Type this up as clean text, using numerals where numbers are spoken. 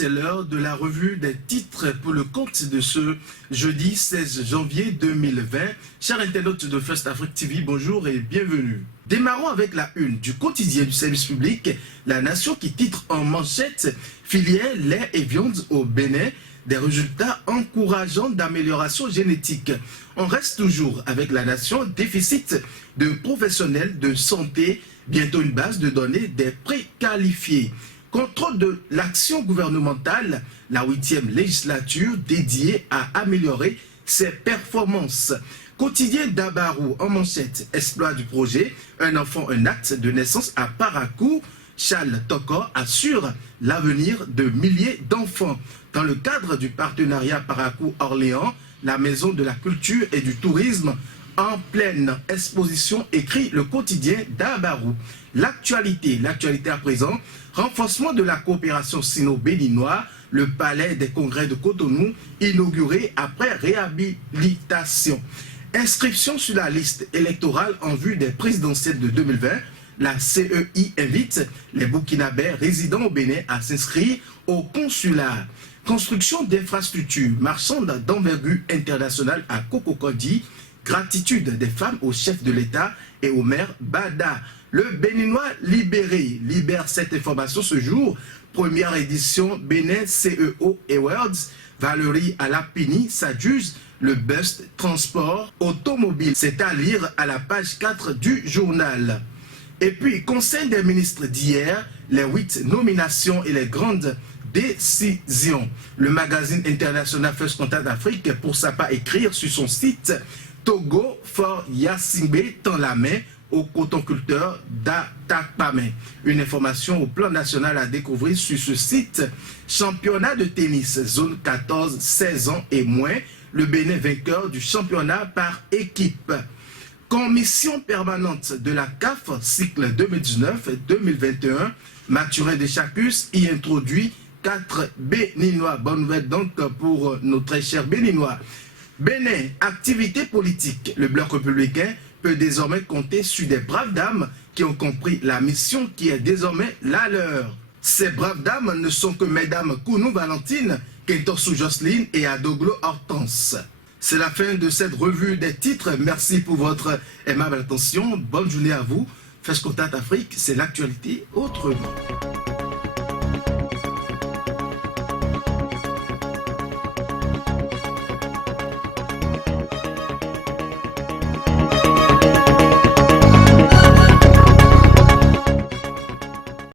c'est l'heure de la revue des titres pour le compte de ce jeudi 16 janvier 2020. Chers internautes de First Afrique TV, bonjour et bienvenue. Démarrons avec la une du quotidien du service public, La Nation qui titre en manchette « Filière lait et viande au Bénin ». Des résultats encourageants d'amélioration génétique. On reste toujours avec La Nation, déficit de professionnels de santé, bientôt une base de données des préqualifiés. Contrôle de l'action gouvernementale, la 8e législature dédiée à améliorer ses performances. Quotidien d'Abarou en manchette, exploit du projet, un enfant, un acte de naissance à Parakou. Charles Tokor assure l'avenir de milliers d'enfants. Dans le cadre du partenariat Parakou-Orléans, la Maison de la Culture et du Tourisme en pleine exposition, écrit le quotidien d'Abarou. L'actualité à présent, renforcement de la coopération sino-béninoise, le palais des congrès de Cotonou inauguré après réhabilitation. Inscription sur la liste électorale en vue des présidentielles de 2020. La CEI invite les Burkinabés résidant au Bénin à s'inscrire au consulat. Construction d'infrastructures marchandes d'envergure internationale à Cococodi. Gratitude des femmes au chef de l'État et au maire Bada. Le Béninois libéré libère cette information ce jour. Première édition Bénin CEO Awards. Valérie Alapini s'adjuse le bust transport automobile. C'est à lire à la page 4 du journal. Et puis, Conseil des ministres d'hier, les 8 nominations et les grandes décisions. Le magazine international First Contact Afrique, pour sa part, écrire sur son site Togo for Yassimbe tend la main aux cotonculteurs d'Atakpamé. Une information au plan national à découvrir sur ce site. Championnat de tennis, zone 14-16 ans et moins. Le Bénin vainqueur du championnat par équipe. Commission permanente de la CAF, cycle 2019-2021, Mathurin de Chacus y introduit 4 Béninois. Bonne nouvelle donc pour nos très chers Béninois. Bénin, activité politique. Le bloc républicain peut désormais compter sur des braves dames qui ont compris la mission qui est désormais la leur. Ces braves dames ne sont que mesdames Kounou Valentine, Kentorsou Jocelyne et Adoglo Hortense. C'est la fin de cette revue des titres. Merci pour votre aimable attention. Bonne journée à vous. First Contact Afrique, c'est l'actualité autrement.